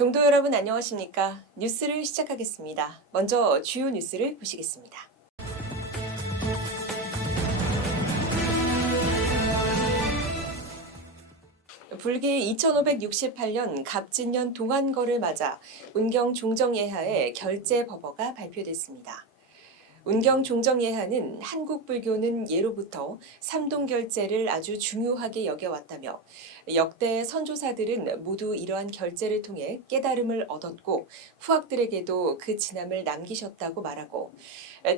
종도 여러분 안녕하십니까? 뉴스를 시작하겠습니다. 먼저 주요 뉴스를 보시겠습니다. 불기 2568년 갑진년 동안거를 맞아 운경 종정예하의 결제 법어가 발표됐습니다. 운경 종정예하는 한국 불교는 예로부터 삼동결제를 아주 중요하게 여겨왔다며 역대 선조사들은 모두 이러한 결제를 통해 깨달음을 얻었고 후학들에게도 그 진함을 남기셨다고 말하고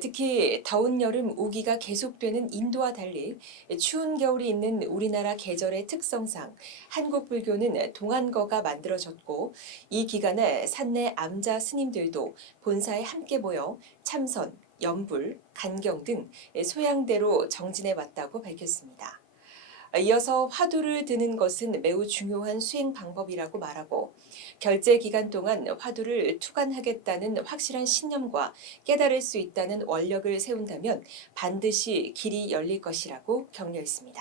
특히 더운 여름 우기가 계속되는 인도와 달리 추운 겨울이 있는 우리나라 계절의 특성상 한국 불교는 동안거가 만들어졌고 이 기간에 산내 암자 스님들도 본사에 함께 모여 참선, 염불, 간경 등 소양대로 정진해 왔다고 밝혔습니다. 이어서 화두를 드는 것은 매우 중요한 수행 방법이라고 말하고 결제 기간 동안 화두를 투관하겠다는 확실한 신념과 깨달을 수 있다는 원력을 세운다면 반드시 길이 열릴 것이라고 격려했습니다.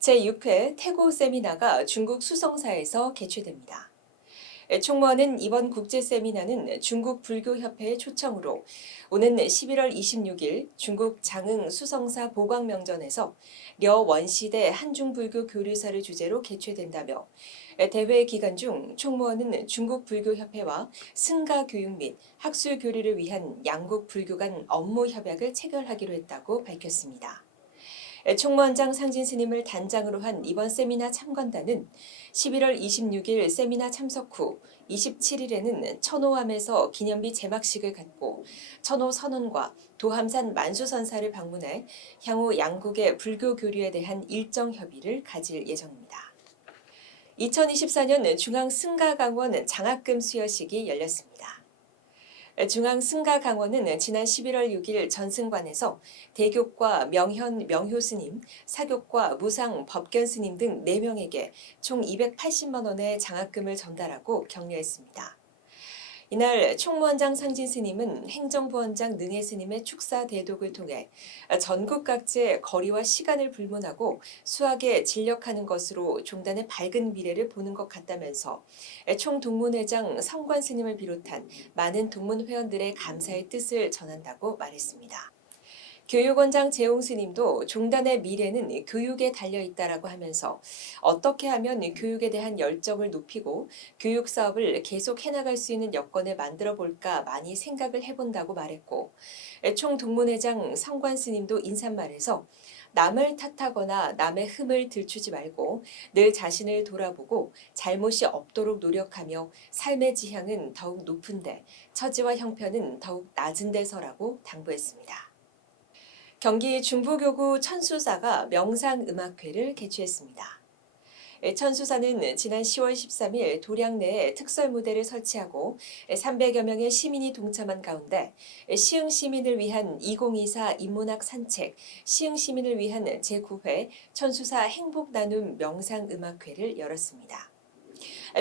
제6회 태고 세미나가 중국 수성사에서 개최됩니다. 총무원은 이번 국제세미나는 중국 불교협회의 초청으로 오는 11월 26일 중국 장흥 수성사 보광명전에서 려 원시대 한중불교 교류사를 주제로 개최된다며 대회 기간 중 총무원은 중국 불교협회와 승가 교육 및 학술 교류를 위한 양국 불교 간 업무 협약을 체결하기로 했다고 밝혔습니다. 총무원장 상진 스님을 단장으로 한 이번 세미나 참관단은 11월 26일 세미나 참석 후 27일에는 천호암에서 기념비 제막식을 갖고 천호 선원과 도함산 만수선사를 방문해 향후 양국의 불교 교류에 대한 일정 협의를 가질 예정입니다. 2024년 중앙승가강원 장학금 수여식이 열렸습니다. 중앙승가강원은 지난 11월 6일 전승관에서 대교과 명현 명효스님, 사교과 무상 법견스님 등 4명에게 총 280만 원의 장학금을 전달하고 격려했습니다. 이날 총무원장 상진스님은 행정부원장 능혜스님의 축사 대독을 통해 전국 각지의 거리와 시간을 불문하고 수학에 진력하는 것으로 종단의 밝은 미래를 보는 것 같다면서 총동문회장 성관스님을 비롯한 많은 동문회원들의 감사의 뜻을 전한다고 말했습니다. 교육원장 재홍 스님도 종단의 미래는 교육에 달려있다라고 하면서 어떻게 하면 교육에 대한 열정을 높이고 교육 사업을 계속 해나갈 수 있는 여건을 만들어 볼까 많이 생각을 해본다고 말했고 총동문회장 성관 스님도 인사말에서 남을 탓하거나 남의 흠을 들추지 말고 늘 자신을 돌아보고 잘못이 없도록 노력하며 삶의 지향은 더욱 높은데 처지와 형편은 더욱 낮은 데서라고 당부했습니다. 경기 중부교구 천수사가 명상음악회를 개최했습니다. 천수사는 지난 10월 13일 도량 내에 특설무대를 설치하고 300여 명의 시민이 동참한 가운데 시흥 시민을 위한 2024 인문학 산책, 시흥 시민을 위한 제9회 천수사 행복나눔 명상음악회를 열었습니다.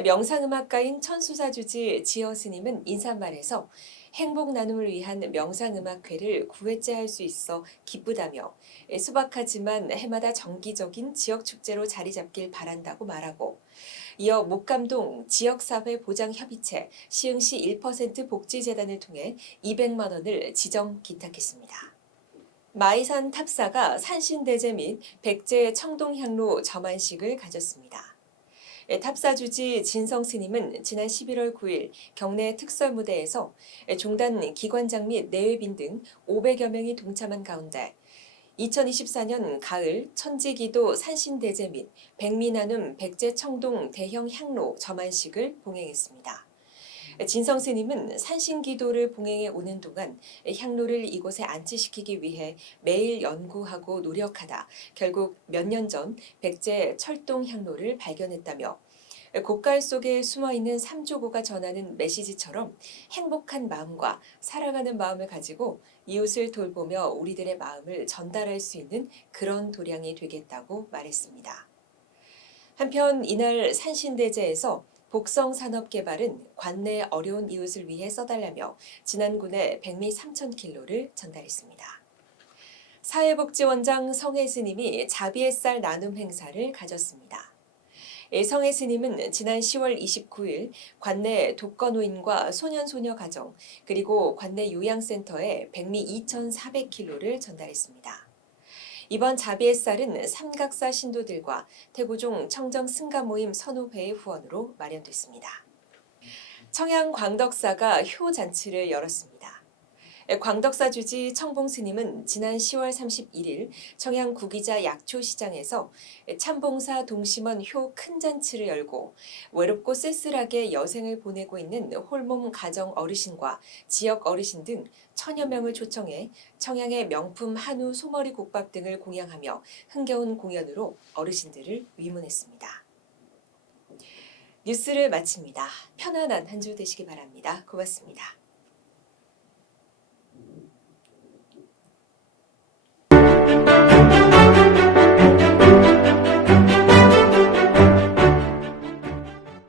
명상음악가인 천수사 주지 지어 스님은 인사말에서 행복 나눔을 위한 명상음악회를 9회째 할 수 있어 기쁘다며 소박하지만 해마다 정기적인 지역축제로 자리 잡길 바란다고 말하고 이어 목감동 지역사회 보장협의체 시흥시 1% 복지재단을 통해 200만 원을 지정 기탁했습니다. 마이산 탑사가 산신대제 및 백제 청동향로 점안식을 가졌습니다. 탑사주지 진성 스님은 지난 11월 9일 경내 특설무대에서 종단 기관장 및 내외빈 등 500여 명이 동참한 가운데 2024년 가을 천지기도 산신대제 및 백미나눔 백제청동 대형 향로 점안식을 봉행했습니다. 진성 스님은 산신기도를 봉행해 오는 동안 향로를 이곳에 안치시키기 위해 매일 연구하고 노력하다 결국 몇 년 전 백제 철동 향로를 발견했다며 곡갈 속에 숨어있는 삼조고가 전하는 메시지처럼 행복한 마음과 사랑하는 마음을 가지고 이웃을 돌보며 우리들의 마음을 전달할 수 있는 그런 도량이 되겠다고 말했습니다. 한편 이날 산신대제에서 복성산업개발은 관내 어려운 이웃을 위해 써달라며 진안군에 백미 3,000킬로를 전달했습니다. 사회복지원장 성혜 스님이 자비의 쌀 나눔 행사를 가졌습니다. 성혜 스님은 지난 10월 29일 관내 독거노인과 소년소녀 가정 그리고 관내 요양센터에 백미 2,400kg를 전달했습니다. 이번 자비의 쌀은 삼각사 신도들과 태고종 청정 승가 모임 선후회의 후원으로 마련됐습니다. 청양 광덕사가 효 잔치를 열었습니다. 광덕사 주지 청봉 스님은 지난 10월 31일 청양 구기자 약초시장에서 참봉사 동심원 효 큰 잔치를 열고 외롭고 쓸쓸하게 여생을 보내고 있는 홀몸 가정 어르신과 지역 어르신 등 1,000여 명을 초청해 청양의 명품 한우 소머리 국밥 등을 공양하며 흥겨운 공연으로 어르신들을 위문했습니다. 뉴스를 마칩니다. 편안한 한 주 되시기 바랍니다. 고맙습니다.